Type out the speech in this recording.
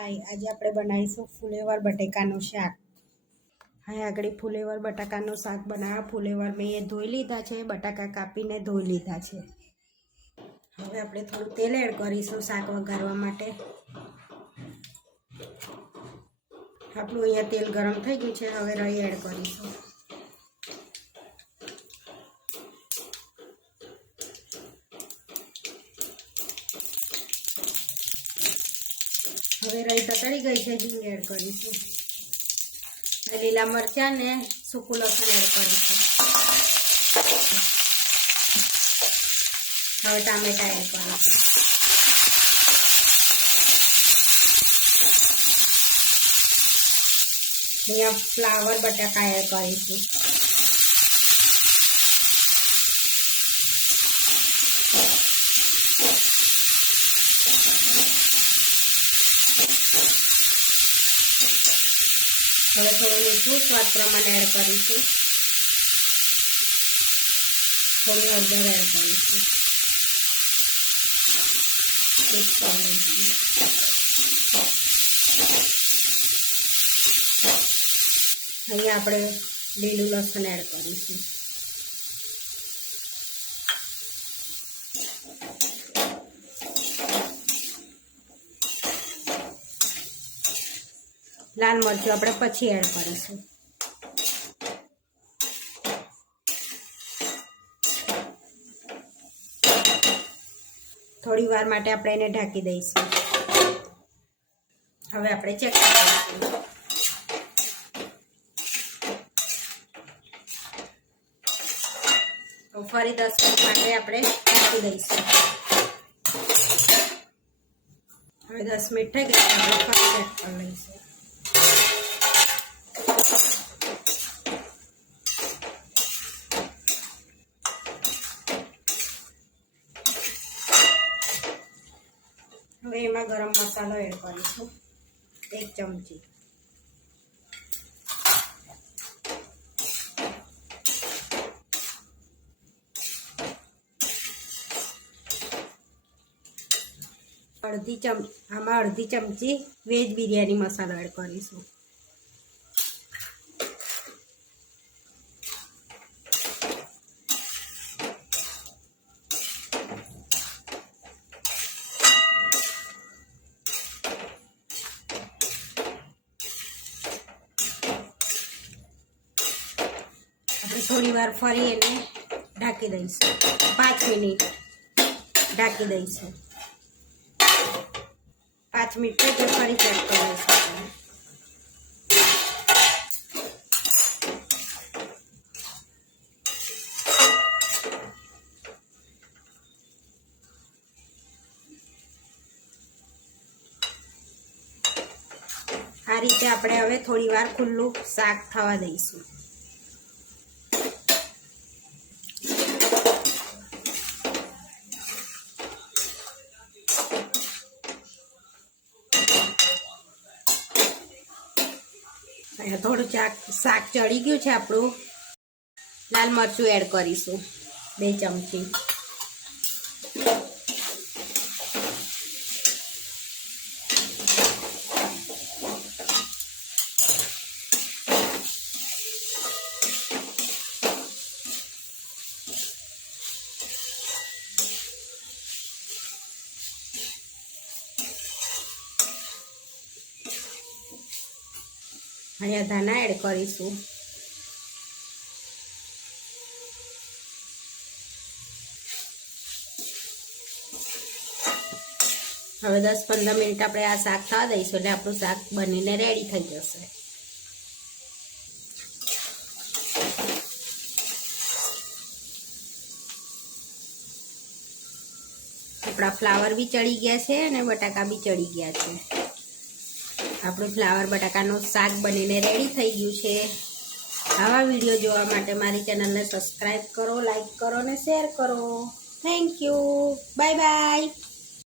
હાય, આજે આપણે બનાવીશું ફુલેવર બટેકાનું શાક. હા આગળ ફુલેવર બટાકાનું શાક બનાવવા. ફુલેવર મેં એ ધોઈ લીધા છે, બટાકા કાપીને ધોઈ લીધા છે. હવે આપણે થોડું તેલ એડ કરીશું શાક વઘારવા માટે. આપણું અહીંયા તેલ ગરમ થઈ ગયું છે, હવે રહી એડ કરીશું. હવે રહી તળી ગઈ છે, હિંગ એડ કરીશું. લીલા મરચાં ને સૂકું લસણ એડ કરીશું. હવે ટામેટા એડ કરીશું. અહીંયા ફ્લાવર બટાકા એડ કરીશું. હવે થોડું મીઠું સ્વાદ પ્રમાણે એડ કરીશું. થોડી હળદર એડ કરીશું. મિક્સ કરી અહીંયા આપણે લીલું લસણ એડ કરીશું. લાલ મરચું આપણે પછી એડ કરીશું. થોડી વાર માટે આપણે એને ઢાંકી દઈશું. હવે આપણે ચેક કરીશું. તો ફરી દસ મિનિટ માટે આપણે ઢાંકી દઈશું. હવે દસ મિનિટ થઈ ગઈ, આપણે ફરી ચેક કરી લઈશું. હવે એમાં ગરમ મસાલો એડ કરીશું એક ચમચી. અડધી ચમ, આમાં અડધી ચમચી વેજ બિરયાની મસાલો એડ કરીશું. થોડી વાર ફરી એને ઢાંકી દઈશું. પાંચ મિનિટ ઢાંકી દઈશું. પાંચ મિનિટ પછી ફરી ચેક કરીશું આ રીતે આપણે હવે થોડી વાર ખુલ્લું શાક થવા દઈશું. થોડું શાક શાક ચડી ગયું છે આપણું. લાલ મરચું એડ કરીશું બે ચમચી. અહીંયા ધાના એડ કરીશું. હવે દસ પંદર મિનિટ આપણે આ શાક થવા દઈશું એટલે આપણું શાક બનીને રેડી થઈ જશે. આપણા ફ્લાવર બી ચડી ગયા છે અને બટાકા બી ચડી ગયા છે. આપણું ફ્લાવર બટાકાનું શાક બનીને રેડી થઈ ગયું છે. આવા વીડિયો જોવા માટે મારી ચેનલને સબસ્ક્રાઈબ કરો લાઈક કરો અને શેર કરો. Thank you bye bye